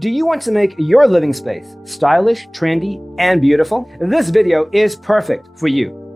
Do you want to make your living space stylish, trendy, and beautiful? This video is perfect for you.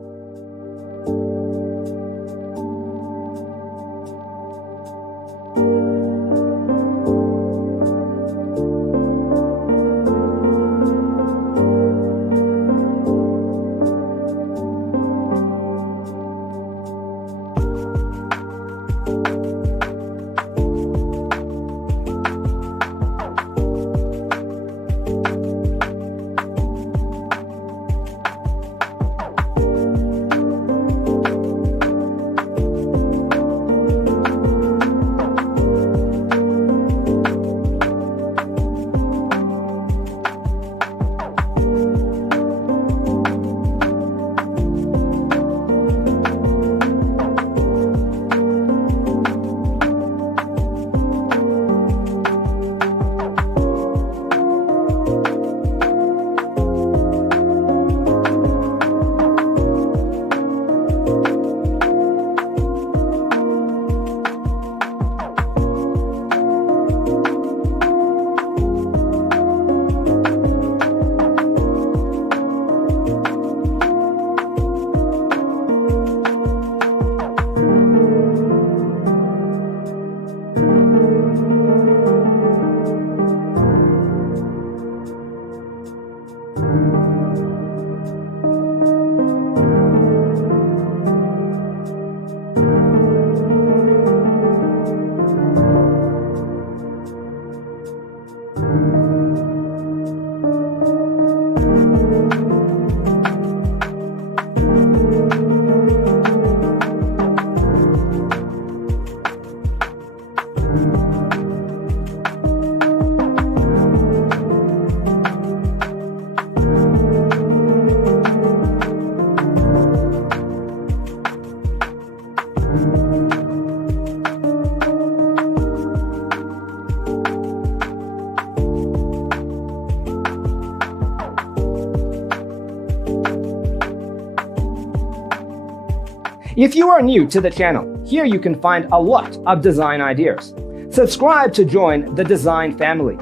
If you are new to the channel, here you can find a lot of design ideas. Subscribe to join the design family.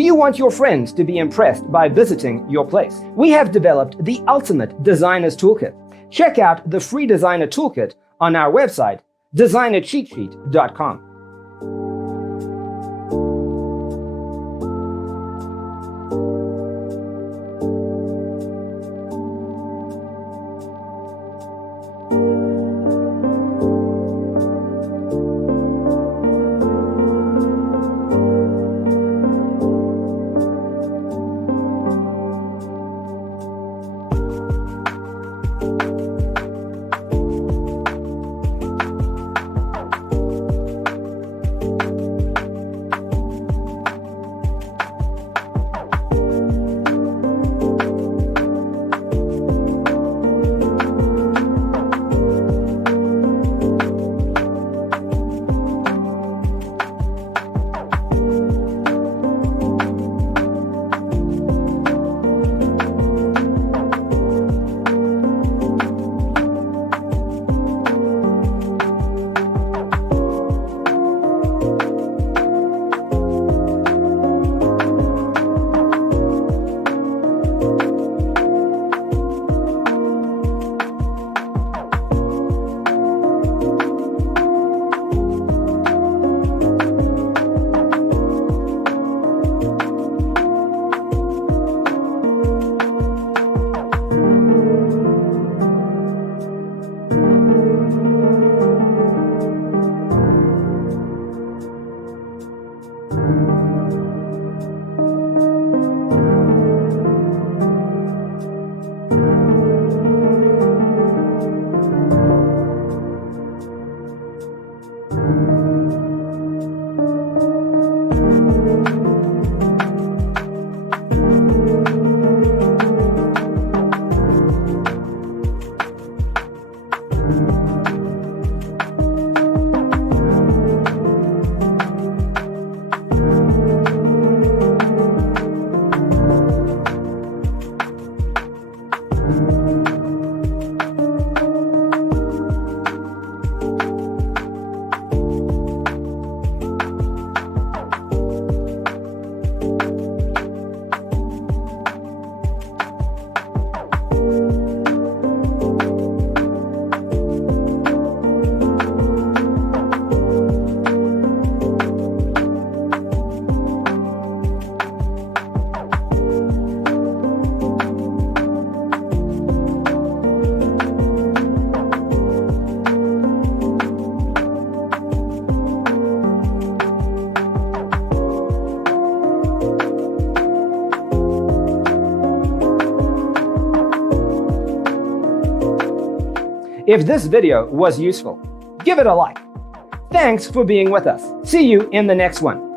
Do you want your friends to be impressed by visiting your place? We have developed the ultimate designer's toolkit. Check out the free designer toolkit on our website, designercheatsheet.com. If this video was useful, give it a like. Thanks for being with us. See you in the next one.